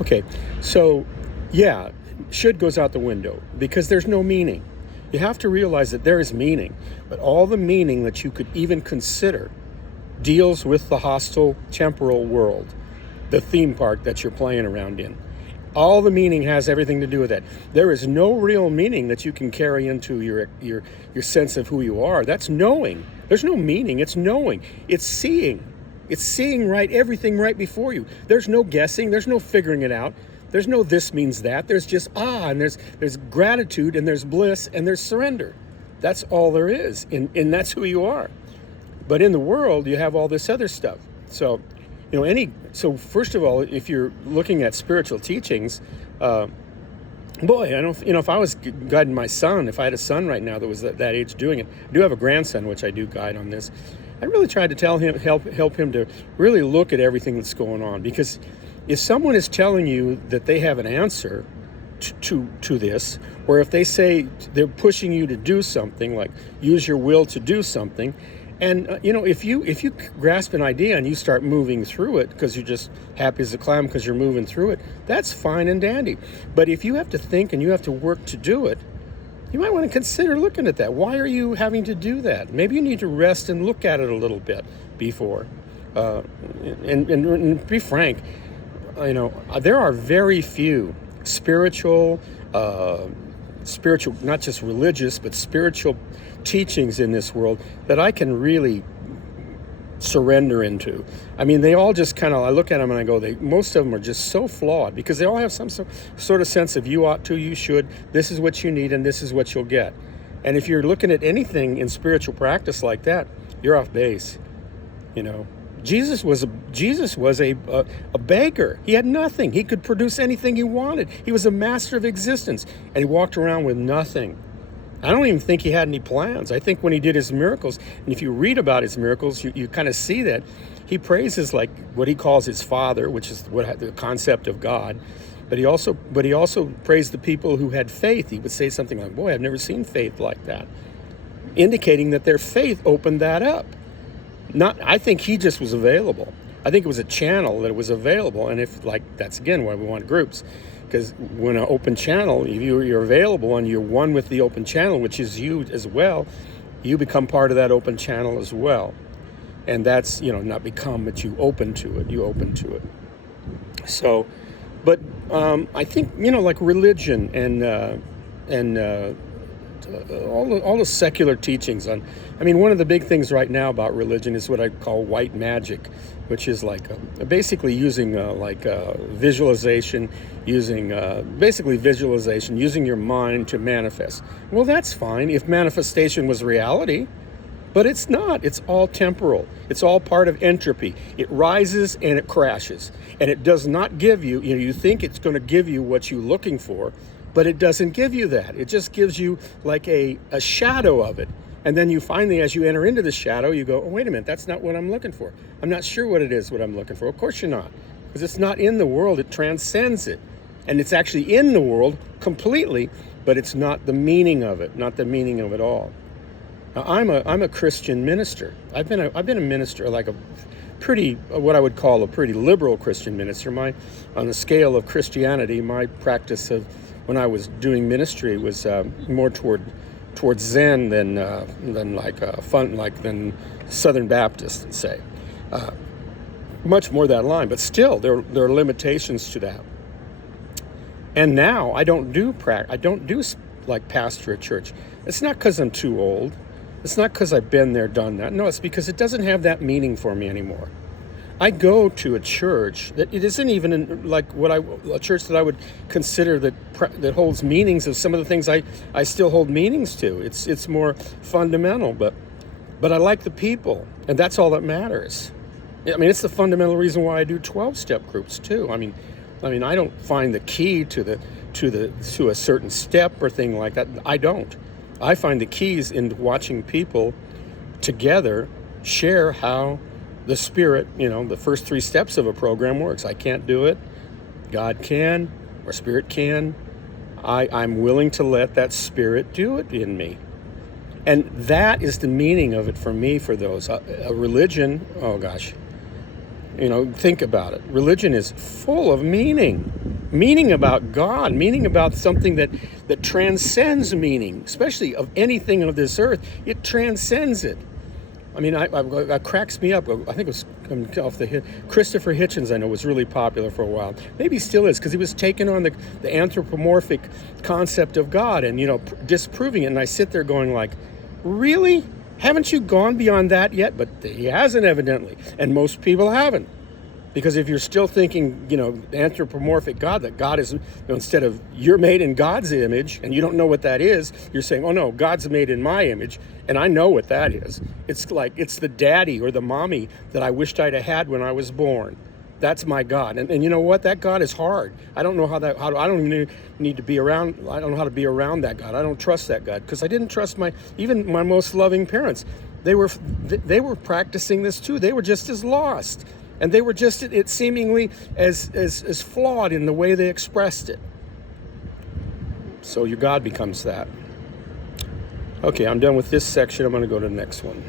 Okay, so yeah, should goes out the window because there's no meaning. You have to realize that there is meaning, but all the meaning that you could even consider deals with the hostile temporal world, the theme park that you're playing around in. All the meaning has everything to do with that. There is no real meaning that you can carry into your sense of who you are. That's knowing. There's no meaning. It's knowing. It's seeing. It's seeing right everything right before you. There's no guessing. There's no figuring it out. There's no this means that. There's just and there's gratitude and there's bliss and there's surrender. That's all there is, and that's who you are. But in the world, you have all this other stuff. So, so first of all, if you're looking at spiritual teachings, boy, I don't, if I was guiding my son, if I had a son right now that was that age doing it, I do have a grandson, which I do guide on this. I really tried to tell him, help him to really look at everything that's going on. Because if someone is telling you that they have an answer to this, or if they say they're pushing you to do something, like use your will to do something, and if you grasp an idea and you start moving through it because you're just happy as a clam because you're moving through it, that's fine and dandy. But if you have to think and you have to work to do it, you might want to consider looking at that. Why are you having to do that? Maybe you need to rest and look at it a little bit before. And be frank, there are very few spiritual, not just religious, but spiritual teachings in this world that I can really surrender into. I mean, they all just kind of, I look at them and I go, most of them are just so flawed because they all have some sort of sense of you ought to, you should, this is what you need, and this is what you'll get. And if you're looking at anything in spiritual practice like that, you're off base. Jesus was a beggar. He had nothing. He could produce anything he wanted. He was a master of existence, and he walked around with nothing. I don't even think he had any plans. I think when he did his miracles, and if you read about his miracles, you kind of see that he praises like what he calls his Father, which is the concept of God. But he also praised the people who had faith. He would say something like, "Boy, I've never seen faith like that," indicating that their faith opened that up. I think he just was available. I think it was a channel that was available, and that's again why we want groups. Because when an open channel, if you're available and you're one with the open channel, which is you as well, you become part of that open channel as well. And that's, not become, but you open to it. You open to it. So, but I think, like religion and all the secular teachings on, one of the big things right now about religion is what I call white magic, which is basically using visualization, using your mind to manifest. Well, that's fine if manifestation was reality, but it's not. It's all temporal. It's all part of entropy. It rises and it crashes, and it does not give you, you think it's going to give you what you're looking for, but it doesn't give you that. It just gives you like a shadow of it. And then you finally, as you enter into the shadow, you go, oh, wait a minute, that's not what I'm looking for. I'm not sure what it is what I'm looking for. Of course you're not, because it's not in the world. It transcends it. And it's actually in the world completely, but it's not the meaning of it, not the meaning of it all. Now, I'm a Christian minister. I've been a minister, like a pretty, what I would call a pretty liberal Christian minister. On the scale of Christianity, my practice of when I was doing ministry was more towards Zen than Southern Baptist, say. Much more that line, but still there are limitations to that. And now I don't do like pastor at church. It's not because I'm too old. It's not because I've been there, done that. No, it's because it doesn't have that meaning for me anymore. I go to a church that it isn't even a church that I would consider that holds meanings of some of the things I still hold meanings to. It's more fundamental, but I like the people, and that's all that matters. It's the fundamental reason why I do 12-step groups too. I don't find the key to a certain step or thing like that. I don't. I find the keys in watching people together share how the Spirit, the first 3 steps of a program works. I can't do it. God can, or Spirit can. I'm willing to let that Spirit do it in me. And that is the meaning of it for me, for those. A religion, oh gosh. Think about it. Religion is full of meaning. meaning about God, meaning about something that transcends meaning, especially of anything of this earth. It transcends it. I mean, it cracks me up. I think it was off the hit. Christopher Hitchens, I know, was really popular for a while. Maybe he still is, because he was taking on the anthropomorphic concept of God and, disproving it. And I sit there going like, really? Haven't you gone beyond that yet? But he hasn't, evidently. And most people haven't. Because if you're still thinking, anthropomorphic God, that God is, instead of you're made in God's image and you don't know what that is, you're saying, oh no, God's made in my image and I know what that is. It's like, it's the daddy or the mommy that I wished I'd have had when I was born. That's my God. And you know what? That God is hard. I don't know I don't even need to be around, I don't know how to be around that God. I don't trust that God, because I didn't trust even my most loving parents. They were practicing this too. They were just as lost. And they were just seemingly as flawed in the way they expressed it. So your God becomes that. Okay, I'm done with this section. I'm going to go to the next one.